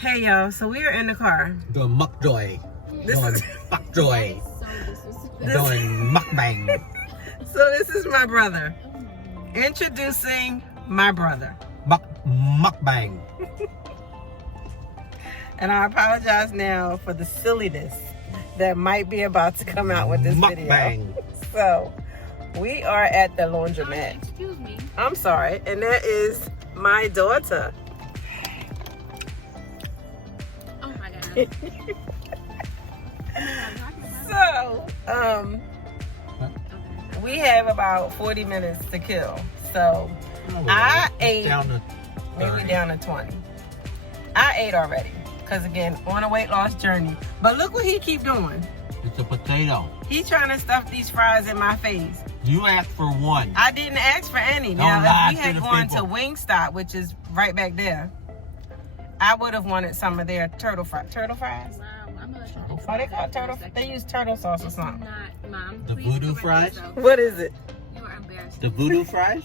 Hey y'all, so we are in the car. Doing mukjoy. This Doing is fuckjoy. This- Doing mukbang. so this is my brother. Introducing my brother. Mukbang. And I apologize now for the silliness that might be about to come out with this video. Mukbang. So we are at the laundromat. Excuse me. I'm sorry, and that is my daughter. Oh my god. So, we have about 40 minutes to kill. So I ate, Down to maybe 30. down to 20. I ate already, because again, on a weight loss journey. But look what he keep doing. It's a potato. He trying to stuff these fries in my face. You asked for one. I didn't ask for any. Don't Now, lie if we to had the gone people. to Wingstop, which is right back there, I would have wanted some of their turtle fries. Turtle fries? Wow, I'm gonna let you Oh, they call it turtle. They use turtle sauce or It's something. not, Mom. The please voodoo correct fries? yourself. What is it? You are embarrassed. The voodoo fries?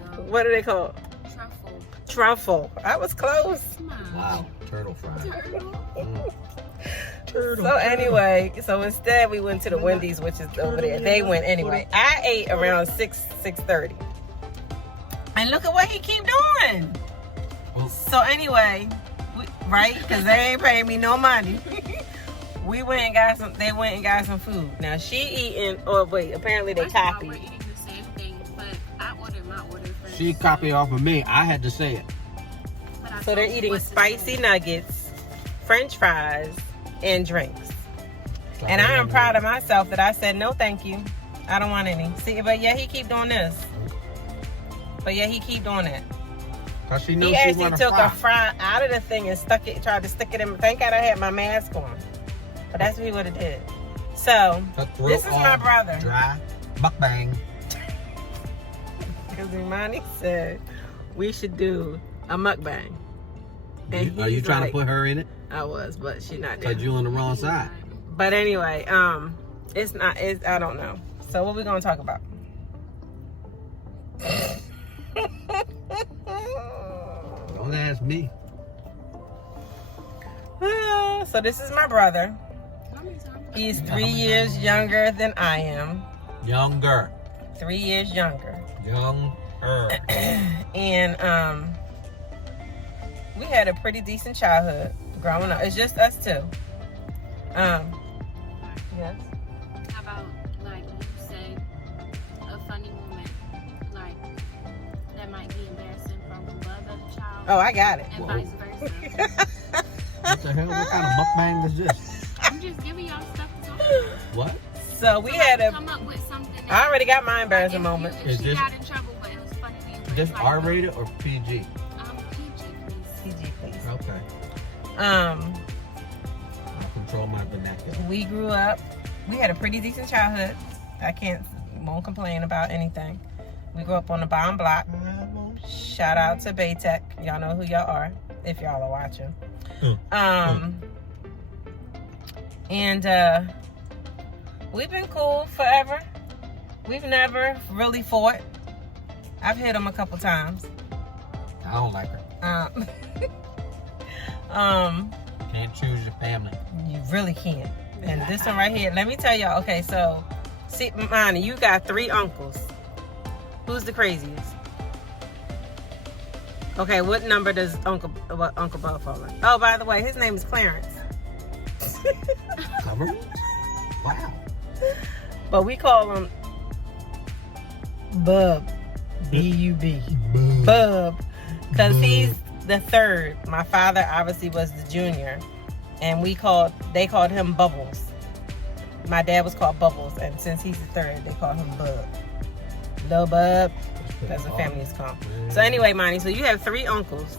No. What are they called? Truffle. Truffle. I was close. Come on. Wow. Turtle fries. Turtle. Mm. Turtle. So anyway, so instead we went to the Wendy's, which is over there. They went anyway. I ate around 6:30. And look at what he keep doing. Well, So anyway, right? Because they ain't paying me no money. We went and got some. They went and got some food. Now she eating. Oh wait, apparently they First of all, copied. we're eating the same thing, but I ordered my order first. she copied off of me. I had to say it. But I So they're told you eating what to spicy do. nuggets, French fries, and drinks. And I am proud of myself that I said no, thank you. I don't want any. See, but yeah, he keep doing this. But yeah, he keep doing that. Cause she knew He she actually wanted took fry. a fry out of the thing and stuck it, tried to stick it in. Thank God I had my mask on. But that's what he would have did. So, Her throat this is my all brother. Dry. Mukbang. Because Imani said we should do a mukbang. And Are you he's trying like, to put her in it? I was, but she not there. Cause you on the wrong side. But anyway, it's not. It's I don't know. So what we gonna talk about? Don't ask me. So this is my brother. How many times? He's 3 years younger than I am. Younger. 3 years younger. Younger. And we had a pretty decent childhood growing up. It's just us two. Yes. How about, like, you say a funny moment, like, that might be embarrassing from the mother of the child, Oh, I got it. and Whoa. vice versa. What the hell? What kind of mukbang is this? I'm just giving y'all stuff to talk about. What? So we So, had like, a. come up with something that, I already got my like, embarrassing if moment. If Is she this- got in trouble, but it was funny to you. This like, R-rated or PG? PG, please. PG, please. Okay. Um, I control my vernacular. we grew up. We had a pretty decent childhood. Won't complain about anything. We grew up on the Bomb Block. Shout out to Baytech. Y'all know who y'all are if y'all are watching. And we've been cool forever. We've never really fought. I've hit him a couple times. I don't like her. Can't choose your family. You really can't. And this one right here, let me tell y'all. Okay, so see, Monty, you got 3 uncles. Who's the craziest? Okay, what number does Uncle Bud fall in? Oh, by the way, his name is Clarence. Government? Wow. But we call him Bub. B-U-B. Bub. Because he's the third. My father obviously was the junior. And they called him Bubbles. My dad was called Bubbles. And since he's the third, they call him Bub. Lil Bub. That's what family is called. So anyway, Monty, so you have 3 uncles.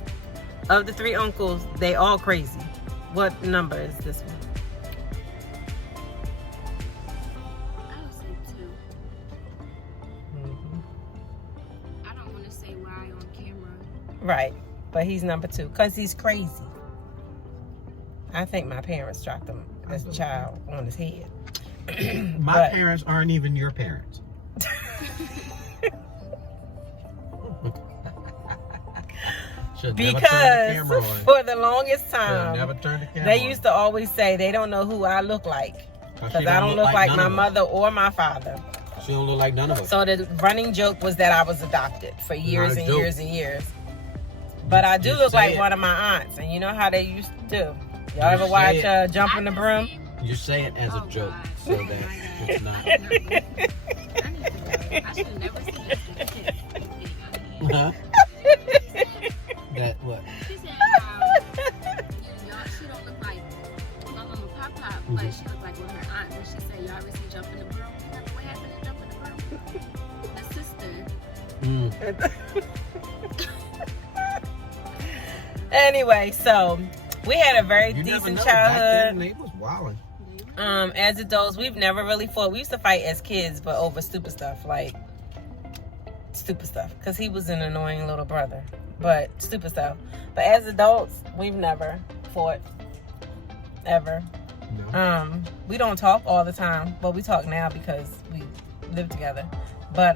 Of the 3 uncles, they all crazy. What number is this one? I would say 2. I don't want to say why on camera. Right. But he's number 2 because he's crazy. I think my parents dropped him as a child on his head. My But- parents aren't even your parents. Should never turn the because camera on. for the longest Should time, never turn the camera they on. used to always say they don't know who I look like. She Because I don't look like none my of us. mother or my father. She don't look like none of us. So the running joke was that I was adopted for years Not a and joke. years and years. But I do You look say like it. one of my aunts, and you know how they used to do. Y'all You ever say watch it. Jump in the Broom? You say it as a Oh, joke, God. so Oh, that my it's God. not. I need to go. I should have never seen this kid. Huh? That what? She said how she don't look like my mama Pop, but she looked like one of her aunts. And she said, y'all ever see Jump in the Broom? Remember what happened in Jump in the Broom? The sister. Anyway, so we had a very You never decent know. Back childhood. then, they was wilding. As adults, we've never really fought. We used to fight as kids, but over stupid stuff, like stupid stuff, because he was an annoying little brother. But stupid stuff. But as adults, we've never fought ever. No. We don't talk all the time, but we talk now because we live together. But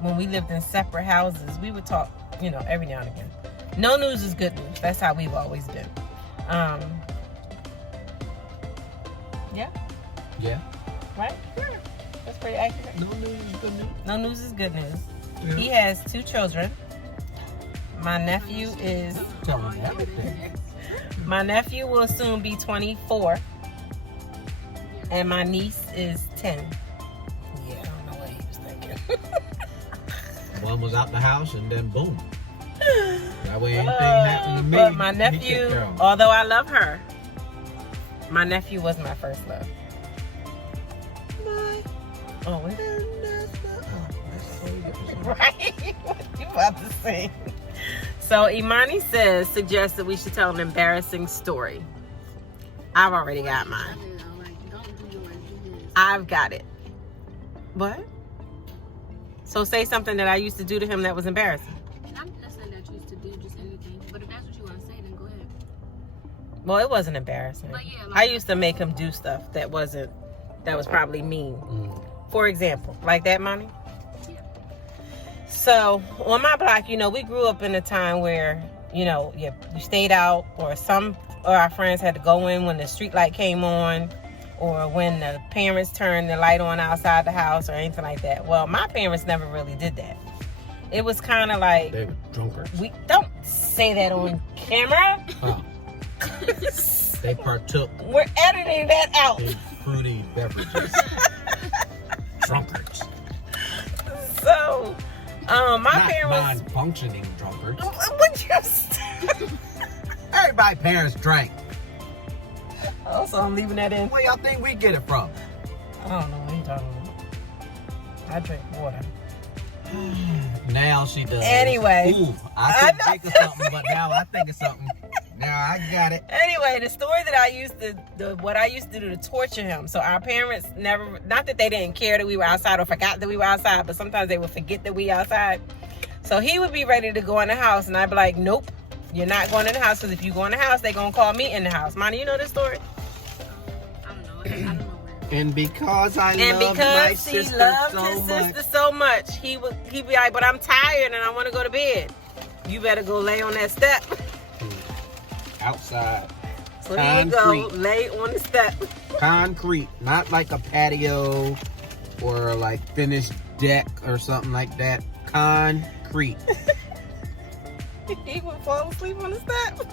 when we lived in separate houses, we would talk, every now and again. No news is good news. That's how we've always been. Yeah. Right? Yeah. That's pretty accurate. No news is good news. No news is good news. Yeah. He has 2 children. My nephew Tell me everything. My nephew will soon be 24, and my niece is 10. Yeah, I don't know what he was thinking. One was out the house and then boom. That way anything happened to me. But my he took nephew, care of it. although I love her, my nephew was my first love. Oh, wait. Right? What you about to say? So Imani suggests that we should tell an embarrassing story. I've already got mine. I've got it. What? So say something that I used to do to him that was embarrassing. I'm not saying that you used to do just anything, but if that's what you want to say, then go ahead. Well, it wasn't embarrassing. But yeah, I used to make him do stuff that was probably mean. Mm. For example, like that, Monty? So on my block, we grew up in a time where, you stayed out, or our friends had to go in when the street light came on, or when the parents turned the light on outside the house, or anything like that. Well, my parents never really did that. It was kind of like, They were drunkards. we don't say that on camera. Oh. They partook We're editing that out. in fruity beverages. Drunkards. So, my Not parents. non-functioning drunkards. What you? Everybody parents drank. Also, I'm leaving that in. Where y'all think we get it from? I don't know what you're talking about. I drink water. Now she does. Anyway. Ooh, I couldn't think of something, but now I think of something. Now I got it. Anyway, the story that what I used to do to torture him. So our parents never, not that they didn't care that we were outside or forgot that we were outside, but sometimes they would forget that we outside. So he would be ready to go in the house, and I'd be like, nope, you're not going in the house, because if you go in the house, they're going to call me in the house. Monty, you know this story? I don't know where. And because I And love my because he sister loved so his much. sister so much, he'd be like, but I'm tired and I want to go to bed. You better go lay on that step. Outside. So here you go, Concrete. lay on the step. Concrete. Not like a patio or like finished deck or something like that. Concrete. He would fall asleep on the step.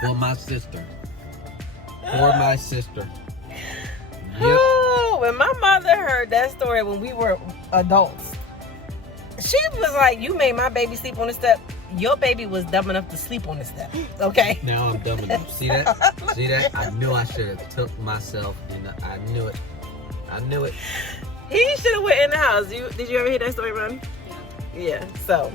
For my sister. For my sister. Yep. Oh, when my mother heard that story when we were adults, she was like, you made my baby sleep on the step. Your baby was dumb enough to sleep on the step. Okay? Now I'm dumb enough. See that? See that? I knew I should have took myself. I knew it. I knew it. He should have went in the house. Did you ever hear that story, Ron? Yeah. So,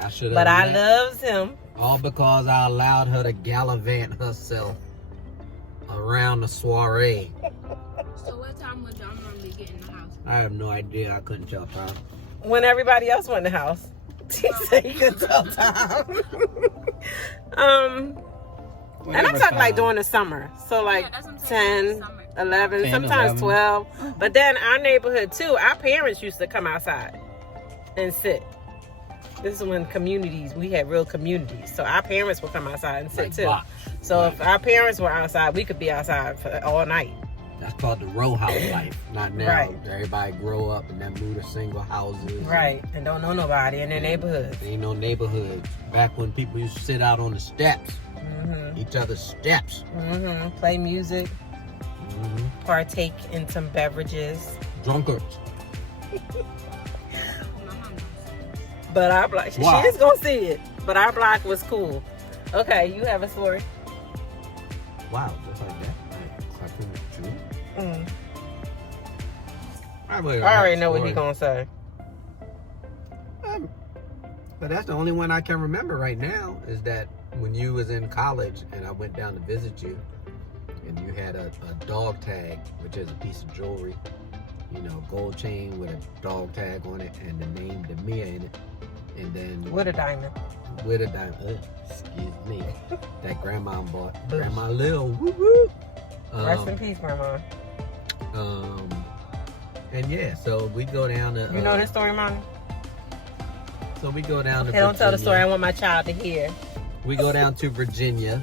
I should have. but I loves him. All because I allowed her to gallivant herself around the soiree. So what time would y'all normally get in the house? I have no idea. I couldn't tell time. When everybody else went in the house. She said you could tell time. And I'm talking like during the summer. So like Yeah, that's what I'm saying, 10, summer. 11, 10, sometimes 11. 12. But then our neighborhood too, our parents used to come outside and sit. This is when we had real communities. So our parents would come outside and sit Like too. blocks. So Right. if our parents were outside, we could be outside for all night. That's called the row house life. Not now. Right. Everybody grow up and then move to single houses. Right. And don't know nobody in their neighborhoods. Ain't no neighborhoods. Back when people used to sit out on the steps, each other's steps. Play music, partake in some beverages. Drunkards. My mom knows. But our block, Wow. she is gonna see it. But our block was cool. Okay, you have a story. Wow, just like that. Cartoon is true. Mm. I already know what he's gonna say. But that's the only one I can remember right now is that when you was in college and I went down to visit you and you had a dog tag, which is a piece of jewelry, you know, gold chain with a dog tag on it and the name Demia in it. And then With a diamond. with a diamond, excuse me, that grandma bought. Bush. Grandma Lil, woo woo. Rest in peace, Grandma. And yeah, so we go down to. You know this story, Mommy? So we go down to. Okay, don't tell the Virginia. story. I want my child to hear. We go down to Virginia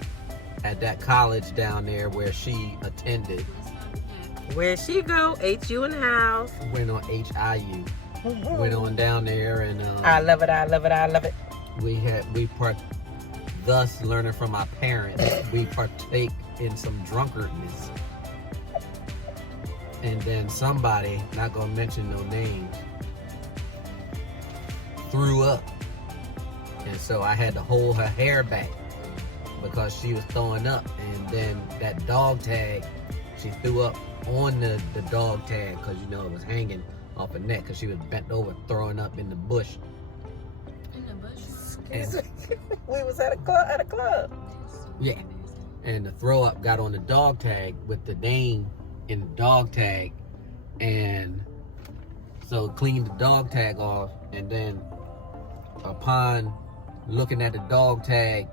at that college down there where she attended. Where'd she go? HU in the house. Went on HIU. Went on down there and I love it. I love it. I love it. thus learning from our parents, we partake in some drunkardness. And then somebody, not gonna mention no names, threw up. And so I had to hold her hair back because she was throwing up. And then that dog tag, she threw up on the dog tag because, you know, it was hanging off her neck because she was bent over throwing up in the bush. In the bush. And, We was at a club. yeah. And the throw up got on the dog tag with the name in the dog tag. And so cleaned the dog tag off. And then upon looking at the dog tag,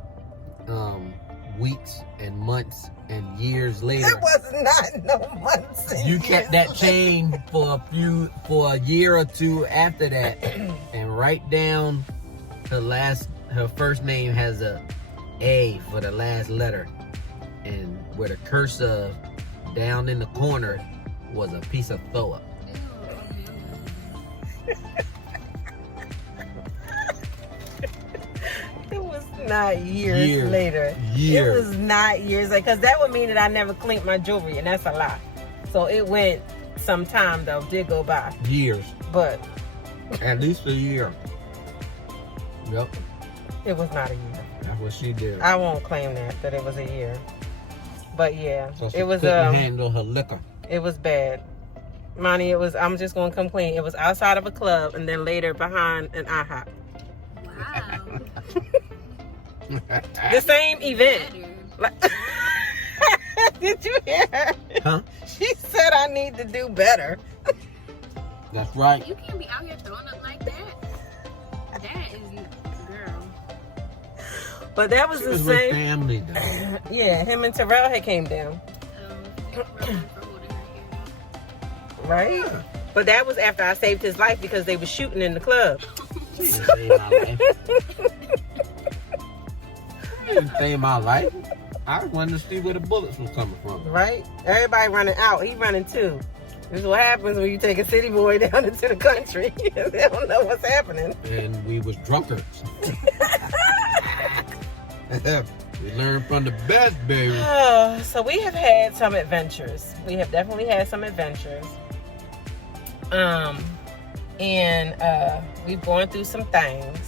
weeks and months and years later, It was not no months. and you kept years that chain for a year or two after that, and right down her first name has a A for the last letter, and where the cursor down in the corner was a piece of throw up. It was not years later. Years. It was not years, because that would mean that I never cleaned my jewelry, and that's a lie. So it went some time though, did go by, Years. but At least a year. Yep. it was not a year. That's what she did. I won't claim that it was a year. But yeah, So she it was couldn't handle her liquor. it was bad. Monty, it was, I'm just gonna come clean. It was outside of a club and then later behind an IHOP. Wow. The same event. Better. Like, did you hear her? Huh? She said I need to do better. That's right. You can't be out here throwing up like that. That is, girl. But that was She the was with same. family though. Yeah, him and Terrell had came down, For holding her hair. right? But that was after I saved his life because they were shooting in the club. She didn't save my life. She didn't save my life. I wanted to see where the bullets was coming from. Right? Everybody running out. He running too. This is what happens when you take a city boy down into the country. They don't know what's happening. And we was drunkards. We learned from the best, baby. So we have had some adventures. We have definitely had some adventures. And we've gone through some things.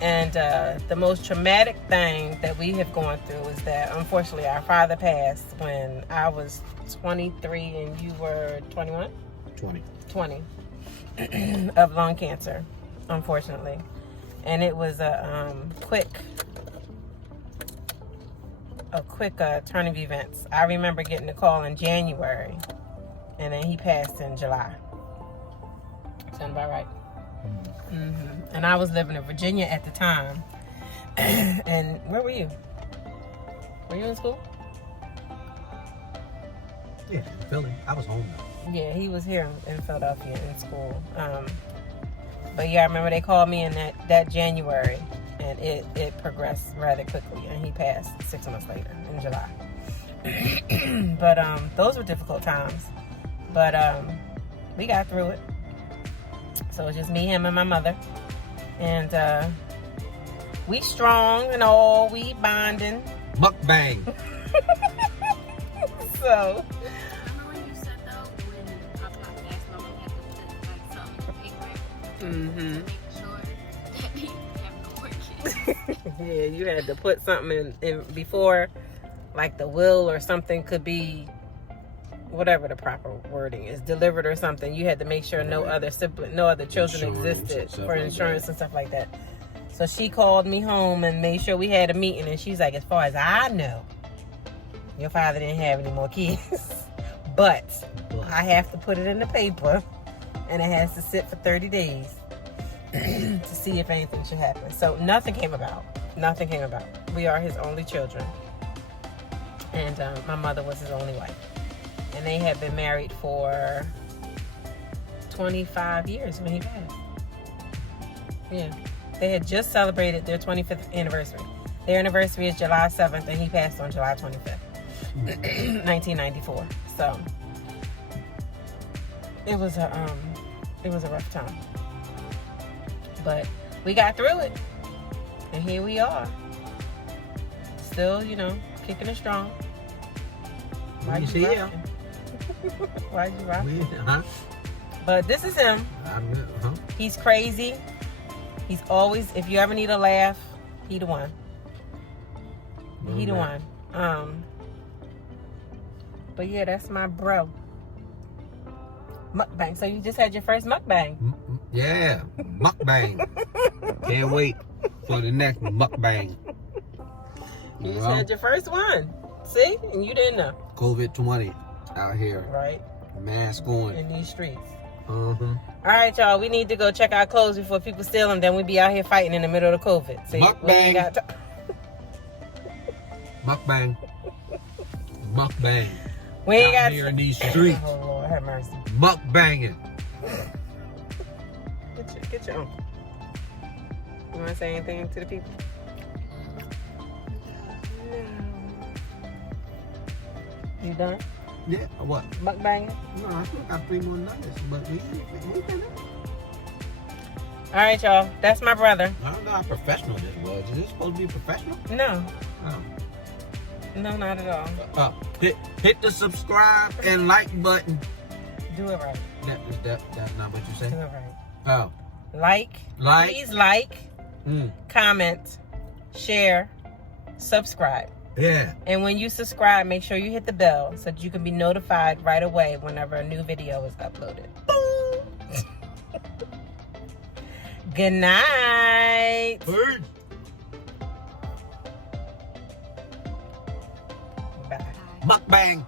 And the most traumatic thing that we have gone through is that, unfortunately, our father passed when I was 23 and you were 21? 20 of lung cancer, unfortunately. And it was a quick turn of events. I remember getting a call in January, and then he passed in July. Sound about right? Mm-hmm. And I was living in Virginia at the time. And where were you? Were you in school? Yeah, in Philly. I was home though. Yeah, he was here in Philadelphia in school. But yeah, I remember they called me in that January, and it progressed rather quickly, and he passed 6 months later in July. But those were difficult times. But we got through it. So it's just me, him, and my mother. And we strong and all, we bonding. Mukbang. So Remember when you said though, when our podcast mama had to put like something in paper to make sure that he didn't have no more kids? yeah, you had to put something in before, like the will or something could be, whatever the proper wording is, delivered or something. You had to make sure no other children Insurance existed and stuff for like insurance that. and stuff like that. So she called me home and made sure we had a meeting, and she's like, as far as I know, your father didn't have any more kids. But I have to put it in the paper, and it has to sit for 30 days to see if anything should happen. So nothing came about. Nothing came about. We are his only children. And my mother was his only wife. And they had been married for 25 years when he passed. Yeah. They had just celebrated their 25th anniversary. Their anniversary is July 7th, and he passed on July 25th, 1994. So it was a rough time. But we got through it. And here we are. Still, kicking it strong. Why You see you him? rocking? Why you rocking? Huh? But this is him. Huh? He's crazy. He's always, if you ever need a laugh, he the one. He the one. But yeah, that's my bro. Mukbang. So you just had your first mukbang. Yeah, mukbang. Can't wait for the next mukbang. You just had your first one. See? And you didn't know. COVID-20 out here. Right? Mask on. In these streets. Uh-huh. All right, y'all. We need to go check our clothes before people steal them. Then we be out here fighting in the middle of the COVID. See? Mukbang. Mukbang. Mukbang. We ain't Out got here in these streets. Oh, Lord, have mercy. Mukbanging. Get your uncle. You want to say anything to the people? No. You done? Yeah, what? Mukbanging? No, I still got 3 more nuggets, but we can. All right, y'all. That's my brother. I don't know how professional this was. Is this supposed to be professional? No. Oh. No, not at all. Hit the subscribe and like button. Do it right. That's not what you Do say? it right. Oh. Like. Please like, comment, share, subscribe. Yeah. And when you subscribe, make sure you hit the bell so that you can be notified right away whenever a new video is uploaded. Good night. Peace. Bye. Mukbang.